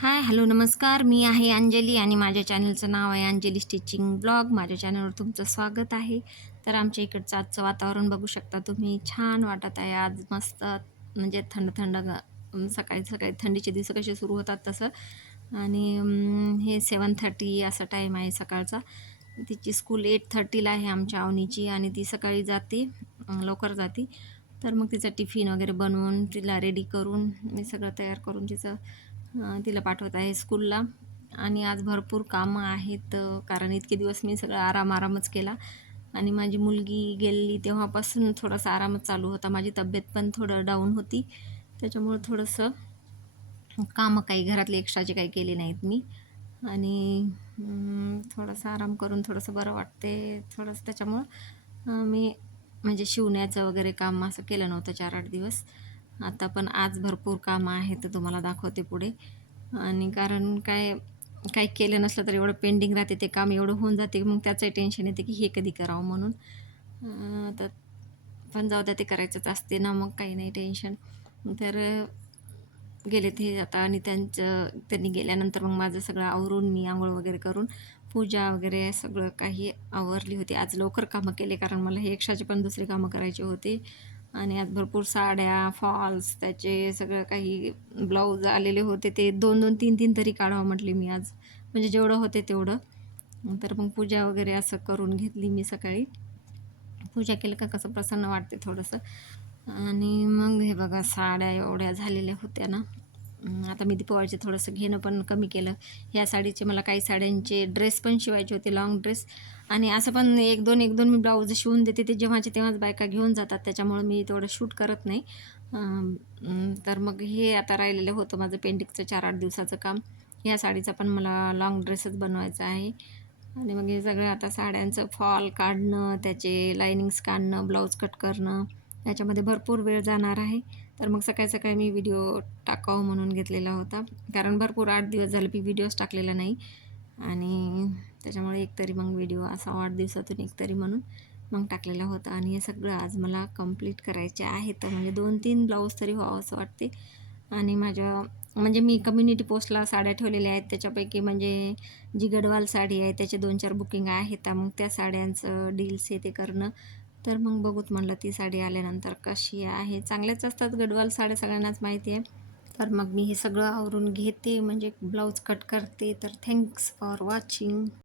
हाय, hello, नमस्कार. मी आहे अंजली आणि माझ्या चॅनलचं नाव आहे अंजली स्टिचिंग ब्लॉग. माझ्या चॅनलवर तुमचं स्वागत आहे. तर आमच्या इकडचं आजचं वातावरण बघू शकता तुम्ही. छान वाटत आहे आज मस्त. म्हणजे थंड थंड सकाळी सकाळी थंडीचे दिवस कसे सुरू होतात तसं. आणि हे 7:30 असा टाईम आहे सकाळचा. तिची स्कूल 8:30ला आहे आमच्या अवनीची आणि ती सकाळी जाते, लवकर जाते. तर मग तिचा टिफिन वगैरे बनवून तिला रेडी करून मी सगळं तयार करून तिला पाठवत आहे स्कूलला. आणि आज भरपूर कामं आहेत, कारण इतके दिवस मी सगळं आरामच केला आणि माझी मुलगी गेली तेव्हापासून थोडासा आरामच चालू होता. माझी तब्येत पण थोडं डाऊन होती, त्याच्यामुळं थोडंसं कामं काही घरातले एक्स्ट्राचे काही केले नाहीत मी. आणि थोडासा आराम करून थोडंसं बरं वाटते थोडंसं, त्याच्यामुळं मी म्हणजे शिवण्याचं वगैरे काम असं केलं नव्हतं 4-8 दिवस. आता पण आज भरपूर कामं आहेत, तर तुम्हाला दाखवते पुढे. आणि कारण काही केलं नसलं तर एवढं पेंडिंग राहते, ते काम एवढं होऊन जाते, मग त्याचंही टेन्शन येते की हे कधी करावं म्हणून. तर पण जाऊ द्या, ते करायचंच असते ना, मग काही नाही टेन्शन. तर गेले ते आता आणि त्यांनी गेल्यानंतर मग माझं सगळं आवरून मी आंघोळ वगैरे करून पूजा वगैरे सगळं काही आवरली होती. आज लवकर कामं केले कारण मला हे एक्स्ट्राचे पण दुसरे कामं करायचे होते. आणि आज भरपूर साड्या, फॉल्स, त्याचे सगळं काही ब्लाऊज आलेले होते, ते 2-2, 3-3 तरी काढावं म्हटले मी आज, म्हणजे जेवढं होते तेवढं. तर मग पूजा वगैरे असं करून घेतली मी सकाळी. पूजा केलं का कसं प्रसन्न वाटते थोडंसं. आणि मग हे बघा, साड्या एवढ्या झालेल्या होत्या ना. आता मी दीपावलीचे थोडंसं घेणं पण कमी केलं. ह्या साडीचे मला काही साड्यांचे ड्रेस पण शिवायचे होते, लाँग ड्रेस. आणि असं पण 1-2 मी ब्लाऊज शिवून देते, ते जेव्हाचे तेव्हाच बायका घेऊन जातात, त्याच्यामुळे मी तेवढं शूट करत नाही. तर मग हे आता राहिलेलं होतं माझं पेंडिंगचं 4-8 दिवसाचं काम. ह्या साडीचा पण मला लाँग ड्रेसच बनवायचा आहे. आणि मग हे सगळं आता साड्यांचं फॉल काढणं, त्याचे लायनिंग्स काढणं, ब्लाऊज कट करणं, याच्यामध्ये भरपूर वेळ जाणार आहे. तर मग सकाळी मी व्हिडिओ टाकावं म्हणून घेतलेला होता, कारण भरपूर 8 दिवस झाले मी व्हिडिओज टाकलेला नाही. आणि त्याच्यामुळे एकतरी मग व्हिडिओ असा 8 दिवसातून एकतरी म्हणून मग टाकलेला होता. आणि हे सगळं आज मला कंप्लीट करायचे आहे, तर म्हणजे 2-3 ब्लाऊज तरी व्हावं असं वाटते. आणि म्हणजे मी कम्युनिटी पोस्टला साड्या ठेवलेल्या आहेत, त्याच्यापैकी म्हणजे जी गडवाल साडी आहे त्याचे 2-4 बुकिंग आहेत. मग त्या साड्यांचं डील्स हे ते करणं. तर मग बघूत म्हणलं ती साडी आल्यानंतर कशी आहे. चांगल्याच असतात गडवाल साड्या, सगळ्यांनाच माहिती आहे. तर मग मी हे सगळं आवरून घेते, म्हणजे ब्लाऊज कट करते. तर थँक्स फॉर वॉचिंग.